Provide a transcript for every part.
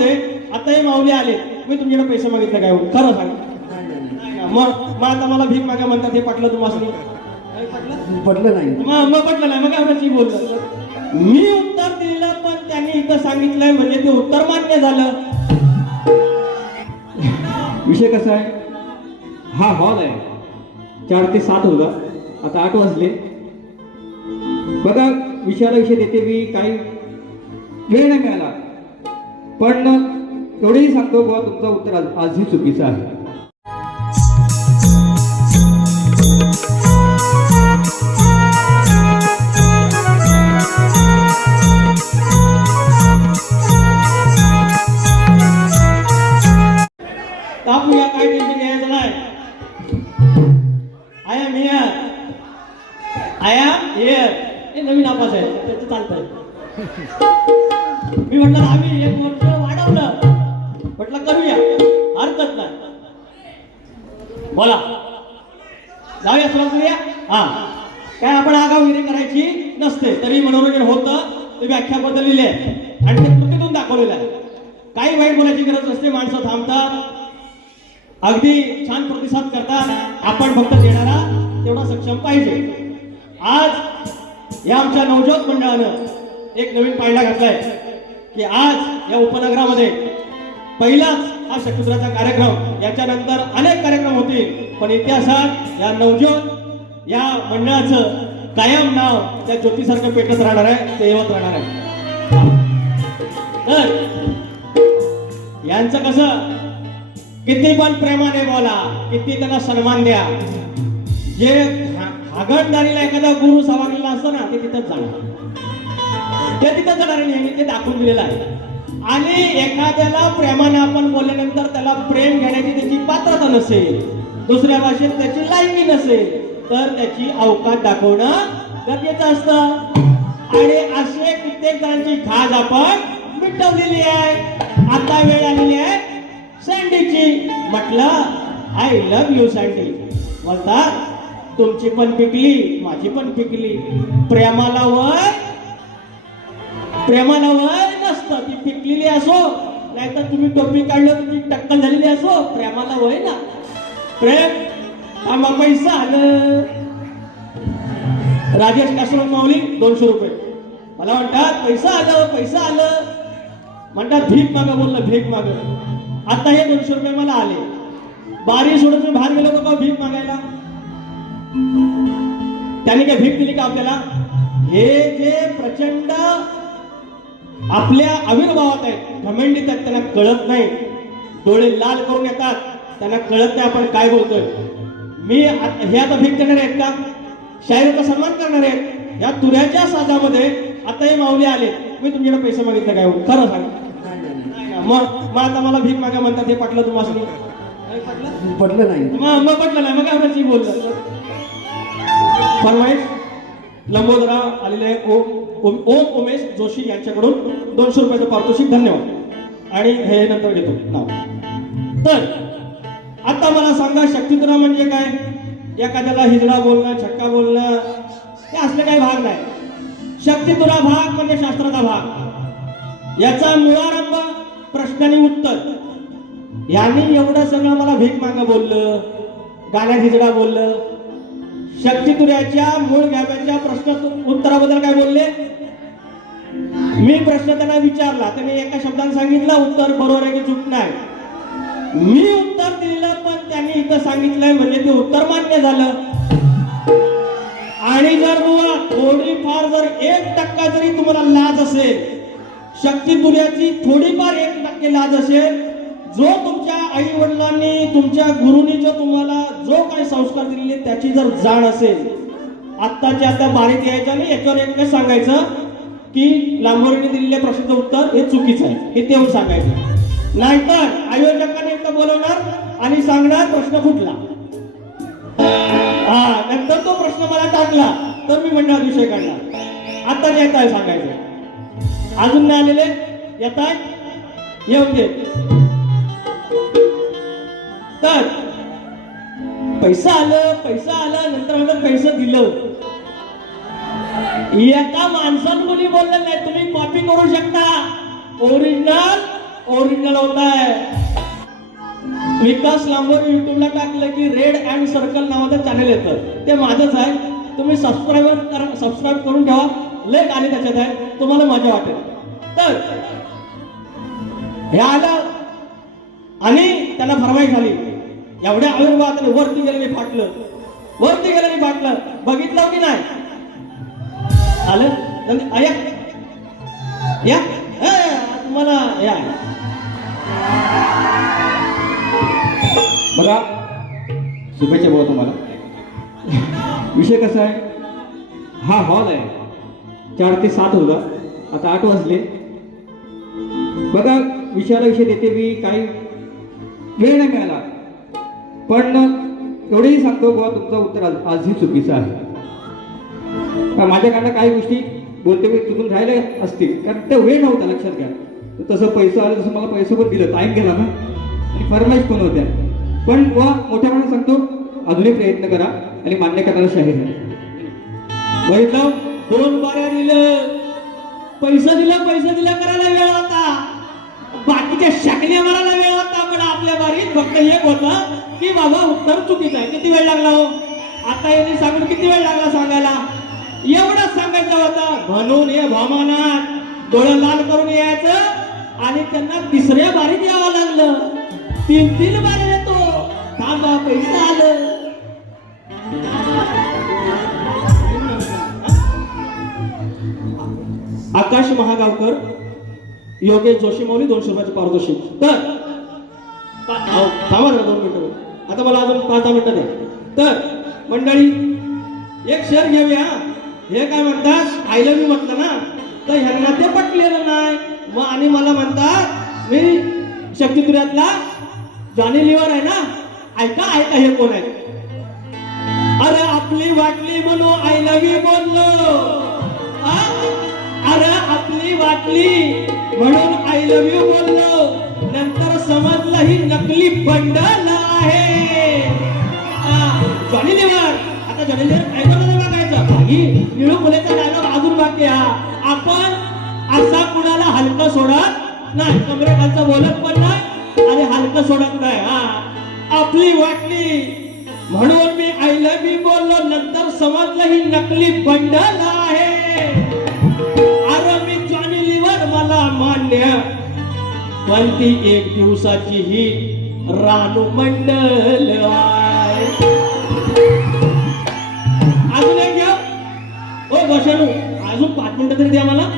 होते आता हे माऊली आले. मी तुमच्याकडे पैसे मागितले काय हो? खरं सांग. नाही, नाही, नाही. नाही. मग मग आता मला भीक मागा म्हणतात हे पटलं तुम्हाला नाही पटलं? पटलं नाही. मग मग पटलं नाही. मग काय बोललं. मी उत्तर दिलं पण त्यांनी इथं सांगितलंय म्हणजे ते उत्तर मान्य झालं. विषय कसा आहे? हा हॉल आहे. चार ते सात होता. आता आठ वाजले. बघा विषयाला विषय देते मी काही वेळ नाही मिळाला. पण एवढंही सांगतो बुवा तुमचं उत्तर आज आजही चुकीचं आहे. व्याख्या बदललेली आहे आणि ते कृतीतून दाखवलेलं आहे. काही वाईट बोलायची गरज नसते माणसं थांबतात. अगदी छान प्रतिसाद करतात. आपण फक्त देणारा तेवढा सक्षम पाहिजे. आज या आमच्या नवजोत मंडळानं एक नवीन पायंडा घातलाय की आज या उपनगरामध्ये पहिलाच हा शकुद्राचा कार्यक्रम याच्यानंतर अनेक कार्यक्रम होतील. पण इतिहासात या नवजोत या मंडळाचं कायम नाव त्या ज्योतीसारखं पेटत राहणार आहे ते येवत राहणार आहे. तर यांचं कसं? किती पण प्रेमाने बोला किती त्यांना सन्मान द्या. जे हागणदारीला एखादा गुरु सवारीला असतो ना ते तिथंच जाणार. ते तिथं जाणार नेहमी ते दाखवून दिलेलं आहे. आणि एखाद्याला प्रेमाने आपण बोलल्यानंतर त्याला प्रेम घेण्याची त्याची पात्रता नसेल दुसऱ्या भाषेत त्याची लायकी नसेल तर त्याची अवकाश दाखवणं गरजेचं असतं. आणि असे कित्येक जणांची खाज आपण मिटवलेली आहे. आता वेळ आलेली आहे सँडीची. म्हटलं आय लव्ह यू सँडी म्हणतात तुमची पण पिकली माझी पण पिकली. प्रेमाला वय प्रेमाला वय नसतं. ती पिकलेली असो नाहीतर तुम्ही टोपी काढलं तुमची टक्कल झालेली असो प्रेमाला वय ना. प्रेम थांबा पैसा आलं. राजेश कासरत माऊली दोनशे रुपये. मला म्हणतात पैसा आलं पैसा आलं. म्हणतात भीक माग बोललं भीक माग. आता हे दोनशे रुपये मला आले. बारी सोडून मी बाहेर गेलो का भीक मागायला. त्याने काय भीक दिली का आपल्याला? हे जे प्रचंड आपल्या आविर्भावात आहेत घमेंडीत आहेत त्यांना कळत नाही. डोळे लाल करून येतात. त्यांना कळत नाही आपण काय बोलतोय. मी हे आता भीक देणार आहेत का? शाहिरीचा सन्मान करणार आहेत? या तुऱ्याच्या साजामध्ये आता हे माऊली आले. मी तुमच्याकडे पैसे मागितले काय हो? खरं सांग. मग मग आता मला भीक मागा म्हणतात हे पटलं तुम्हाला पटलं पटलं नाही. मग पटलं नाही. मग काय म्हणते बोललं. फरमाईश लंबोदरा आलेले आहे. ओम ओम ओम उमेश जोशी यांच्याकडून दोनशे रुपयाचं पारितोषिक. धन्यवाद. आणि हे नंतर घेतो. नाव. तर आता मला सांगा शक्तितुरा म्हणजे काय? एखाद्याला हिजडा बोलणं छक्का बोलणं हे असले काही भाग नाही. शक्तिपुरा भाग म्हणजे शास्त्राचा भाग. याचा मुळारंभ प्रश्न उत्तर. यांनी एवढं सगळं मला भीक मागं बोललं गाण्यात हिजडा बोललं. शक्तितुऱ्याच्या मूळ गाव्याच्या प्रश्न उत्तराबद्दल काय बोलले? मी प्रश्न त्यांना विचारला. त्यांनी एका शब्दाने सांगितलं उत्तर बरोबर आहे की चूक नाही. मी उत्तर दिलं पण त्यांनी इथं सांगितलंय म्हणजे ते उत्तर मान्य झालं. आणि जर बुवा थोडीफार जर एक टक्का जरी तुम्हाला लाज असेल शक्ती दुर्याची थोडीफार एक टक्के लाज असेल जो तुमच्या आई वडिलांनी तुमच्या गुरुनी जो तुम्हाला जो काही संस्कार दिलेले त्याची जर जाण असेल आत्ताच्या आता बारीक यायच्या आणि याच्यावर एक सांगायचं की लांबोरीने दिलेले प्रश्नाचं उत्तर हे चुकीचं आहे हे तेवढं सांगायचं. नाहीतर आयोजकाने तर बोलवणार आणि सांगणार प्रश्न कुठला हा नंतर तो प्रश्न मला टाकला तर मी म्हणणार विषय काढला आता येत आहे सांगायचं. अजून नाही आलेले? येत आहे? येऊन दे तर पैसा आलं पैसा आलं नंतर म्हणलं पैसे दिलं. एका माणसानं कोणी बोललं नाही तुम्ही कॉपी करू शकता. ओरिजिनल ओरिजिनल होता आहे विकास लांबोर युट्यूबला टाकलं की रेड अँड सर्कल नावाचं चॅनल येतं. ते माझंच आहे. तुम्ही सबस्क्राईबर करा सबस्क्राईब करून ठेवा. लय आले त्याच्यात आहे तुम्हाला मजा वाटेल. तर हे आलं. आणि त्यांना फरमाईश झाली. एवढ्या आविर्भावात वरती गेलं मी फाटलं. वरती गेलं मी फाटलं. बघितलं की नाही? आलं? या या. मला तुम्हाला या. बघा शुभेच्छा बोला तुम्हाला. विषय कसा आहे? हा हॉल आहे. चार ते सात होता. आता आठ वाजले. बघा विषयाला विषय देते मी काही वेळ नाही मिळाला. पण एवढंही सांगतो बुवा तुमचं उत्तर आज आजही चुकीचं आहे. माझ्याकडनं काही गोष्टी बोलते वेळी चुकून राहिल्या असतील. कारण ते वेळ नव्हता लक्षात घ्या. तसं पैसा आलं तसं मला पैसे पण दिलं टाईम गेला ना. आणि फरमाईश पण होत्या. पण बुवा मोठ्यापणे सांगतो अजूनही प्रयत्न करा आणि मान्य करणारा शाहीर आहे. बघितलं दोन बाऱ्या दिलं. पैसा दिला पैसा दिला करायला वेळ होता. बाकीच्या शकल्या मारायला वेळ होता पण आपल्या बारीत फक्त एक होतं की बाबा उत्तर चुकीचं आहे. किती वेळ लागला हो? आता यांनी सांगून किती वेळ लागला सांगायला? एवढंच सांगायचं होतं. म्हणून हे भामानात डोळं लाल करून यायचं. आणि त्यांना तिसऱ्या बारीत यावं लागलं. तीन तीन बारी येतो. थांबा पैसा आलं. आकाश महागावकर योगेश जोशी मौली दोनशे रुपयाचे पारदोषी तर थांबा दोन मिनिटं. आता मला अजून पाच दहा मिनिटं द्या. तर मंडळी एक शेअर घेऊया. हे काय म्हणतात? आय लव्ह यू म्हटलं ना तर ह्यांना ते पटलेलं नाही. मग आणि मला म्हणतात मी शक्तिपुऱ्यातला जॉनी लिव्हर आहे ना? ऐका ऐका हे कोण आहे? अरे आपली वाटली म्हणू आय लव्ह यू बोललो. अरे आपली वाटली म्हणून आय लव्ह यू बोललो. नंतर समजलं ही नकली बंडल आहे. जॉनी लिव्हर आता जॉनी लिव्हर ऐकत नाही बघायचं भाई निळू मुलेचा डायलॉग अजून बाकी हा आपण असा हलकं सोडत नाही कमरे बोलत पण नाही. आणि हलकं सोडत नाही हा. आपली वाटली म्हणून मी आईला मी बोललो नंतर समजलं ही नकली बंडल आहे. अरे मी जॉनी लिव्हर मला मान्य. पण ती एक दिवसाची ही रानू मंडल आहे. अजून एक घ्या. ओ गोशानू अजून पाच मिनिटं तरी द्या मला.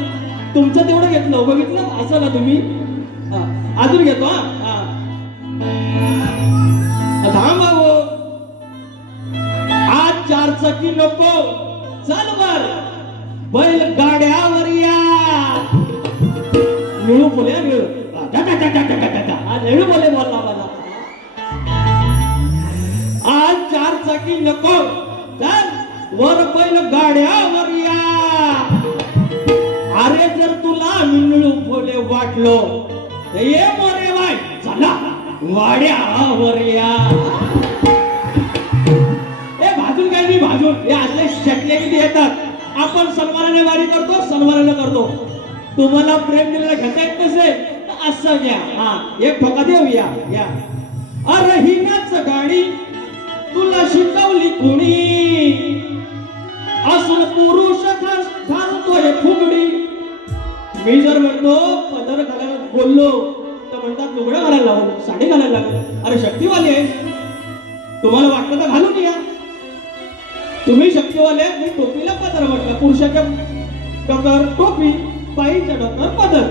तुमचं तेवढं घेतलं बघितलं असं ना तुम्ही. अजून घेतो हा. थांबा आज चार चाकी नको. चल बर. बैल गाड्यावर या मिळू फुले मिळू हा, टा, बोले बोलला मला आज चार चाकी नको. चल वर बैल गाड्या वाटलो. ये मोरे वाय चला. वाड्यावर या ए भाजून काय मी भाजून. हे असले शकले किती येतात? आपण सन्मानाने वारी करतो सन्मानाने करतो. तुम्हाला प्रेम दिलेला घेता येत नसे असं घ्या. हा एक ठोका देऊ या या. अरे हिनाच गाडी तुला शिकवली कोणी? असून पुरुष घाल- घालतोय फुगडी. मी जर म्हणतो पदर घालायला बोललो तर म्हणतात लुगडं घालायला लागलो साडी घालायला लागलं अरे शक्तीवाले आहे. तुम्हाला वाटलं तर घालून या. तुम्ही शक्तीवाले मी टोपीला पदर म्हटलं. पुरुषाच्या डॉक्टर टोपी बाईच्या डॉक्टर पदर.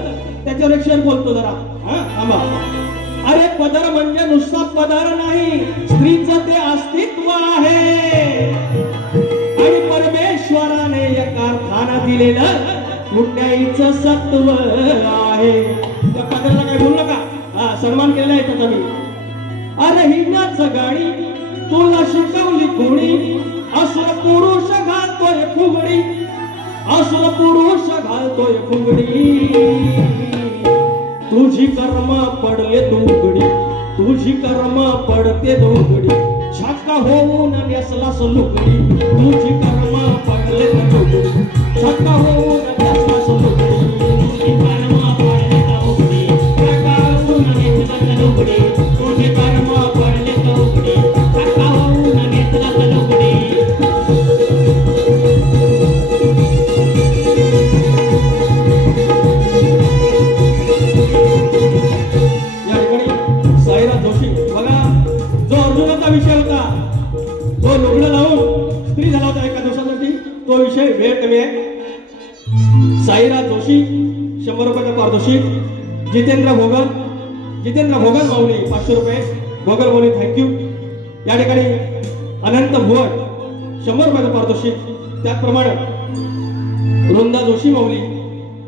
त्याच्यावर एक शेर बोलतो जरा. हा अरे पदर म्हणजे नुसता पदर नाही. स्त्रीचं ते अस्तित्व आहे. आणि परमेश्वराने या कारखाना दिलेलं मुंड्याईचं सत्व आहे. त्या काय बोलू नका. हा सन्मान केलेला आहे त्याचा मी. अरे हिंगाच गाडी तुला शिकवली कोणी? असं पुरुष घालतोय फुगडी. असं पुरुष घालतोय फुगडी. तुझी कर्मा पडले दुगडी. तुझी कर्मा पडते दुगडी. छक्का होऊन नेसला लुगडी. तुझी कर्मा पडले दुगडी. छक्का होऊन त्याचप्रमाणे वृंदा जोशी माऊली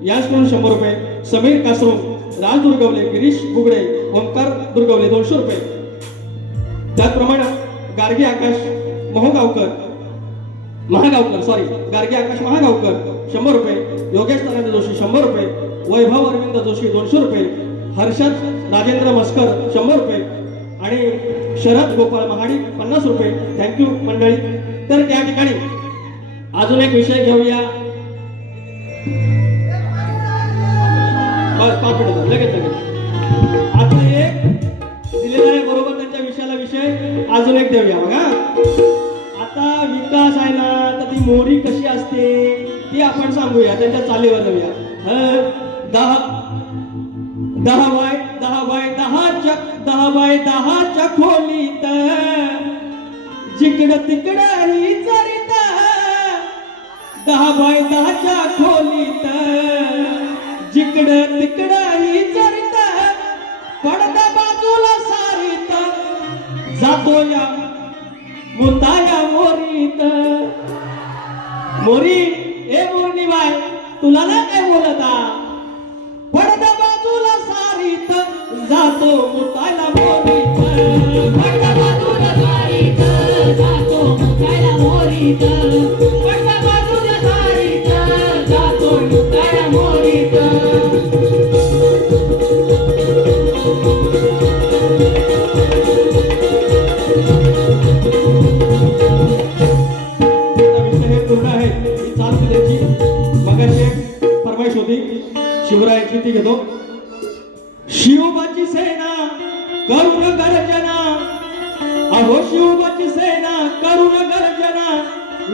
याचकडून शंभर रुपये. समीर कासरू राज दुर्गवले गिरीश बुगडे ओंकार दुर्गवले दोनशे रुपये. त्याचप्रमाणे गार्गी आकाश मोहगावकर महागावकर सॉरी गार्गी आकाश महागावकर शंभर रुपये. योगेश नारायण जोशी शंभर रुपये. वैभव अरविंद जोशी दोनशे रुपये. हर्षद राजेंद्र मस्कर शंभर रुपये. आणि शरद गोपाळ महाडी पन्नास रुपये. थँक्यू मंडळी. तर त्या ठिकाणी अजून एक विषय घेऊया. बस पाच लगेच लगेच. आता एक दिलेला आहे बरोबर त्यांच्या विषयाला विषय. अजून एक देऊया बघा. आता विकास आहे ना तर ती मोरी कशी असते ती आपण सांगूया. त्यांच्या चालीवर जाऊया. दहा दहा बाय दहा बाय दहा चक दहा बाय दहाच्या खोलीत. जिकडं तिकडं ही चरित दहा बाय दहाच्या खोलीत जिकडं तिकडं ही चरित पडदा बाजूला सारीत जातो या मुताया मोरीत. मोरी ए मोरणी बाय तुला ना काय बोलता पडदा बाजूला सारीत जातो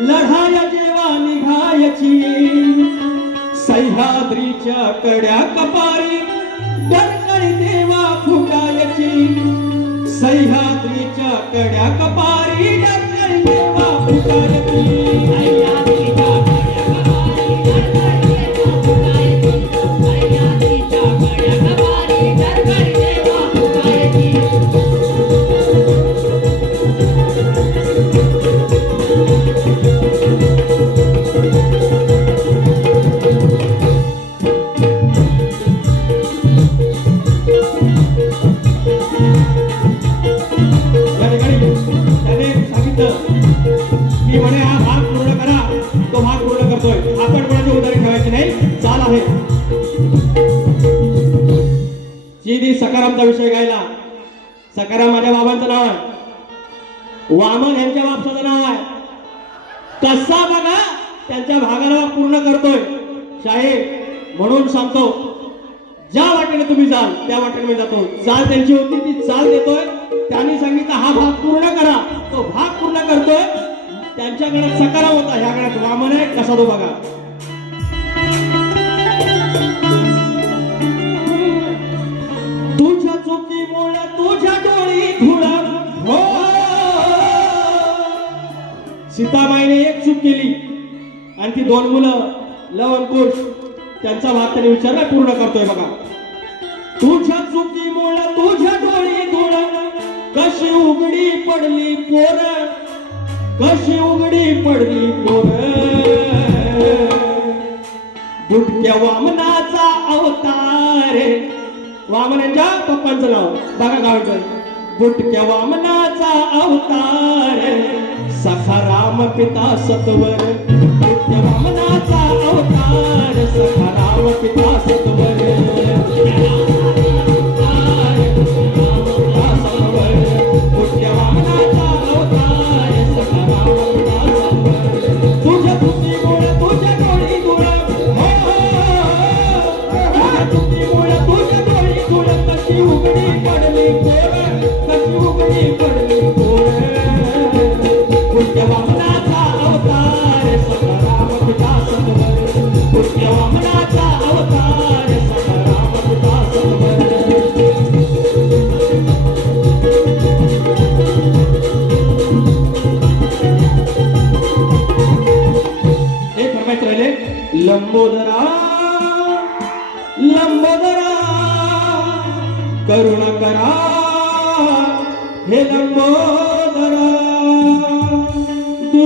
लढाया जेव्हा निघायची सह्याद्रीच्या कड्या कपारी डरकळी देवा फुटायची. सह्याद्रीच्या कड्या कपारी डरकळी देवा फुटायची. वामन यांच्या बापसाचं नाव आहे. कसा बघा त्यांच्या भागाला पूर्ण करतोय. साहेब म्हणून सांगतो ज्या वाटेने तुम्ही जाल त्या वाटेने मी जातो. चाल त्यांची होती ती चाल देतोय. त्यांनी सांगितलं हा भाग पूर्ण करा. तो भाग पूर्ण करतोय. त्यांच्याकडे सकारा होता ह्या गणात वामन आहे कसा तो बघा. सीताबाईने एक चूक केली. आणि ती दोन मुलं लव अंकुश त्यांचा भाग त्याने विचारला पूर्ण करतोय बघा. तुझ्या चुकीमुळे तुझ्या डोळी धुळ कशी उघडी पडली पोर? कशी उघडी पडली पोर? बुटक्या वामनाचा अवतार वामनांच्या पप्पांचं नाव बघा गावकर बुटक्या वामनाचा अवतार सखाराम पिता सत्वर बुटक्या वामनाचा अवतार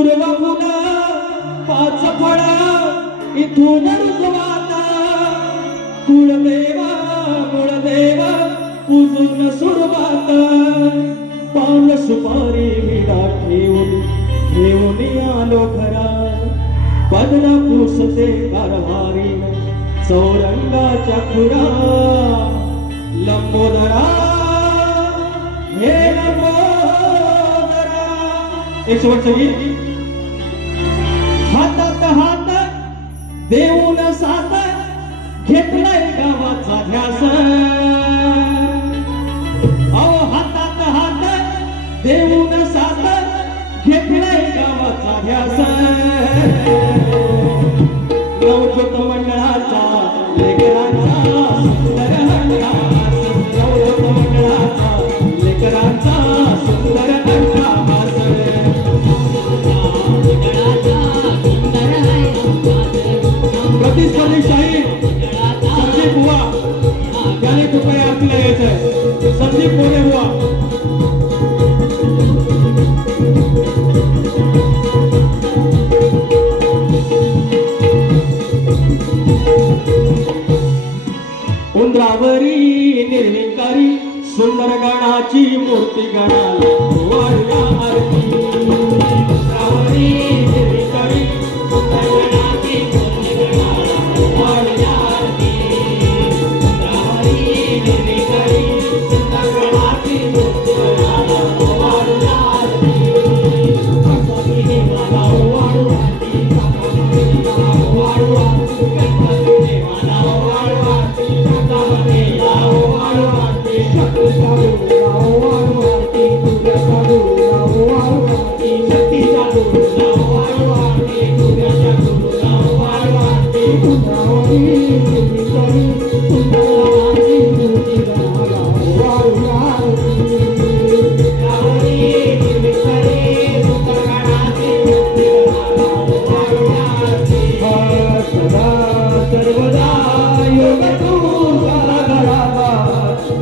दुर्वाहून हाच फळा इथून रुजवाता. कुळदेवा कुळदेवा पूजून सुरवाता. पान सुपारी विडा ठेवून घेऊन आलो घरा. बदला पुसते कारभारी चौरंगाच्या खुरा. लंबोदरा हे लंबोदरा. एक शेवटचं गीत. देऊन साथ घेतलाय गावाचा ध्यास. Завжди полював.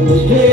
Yeah.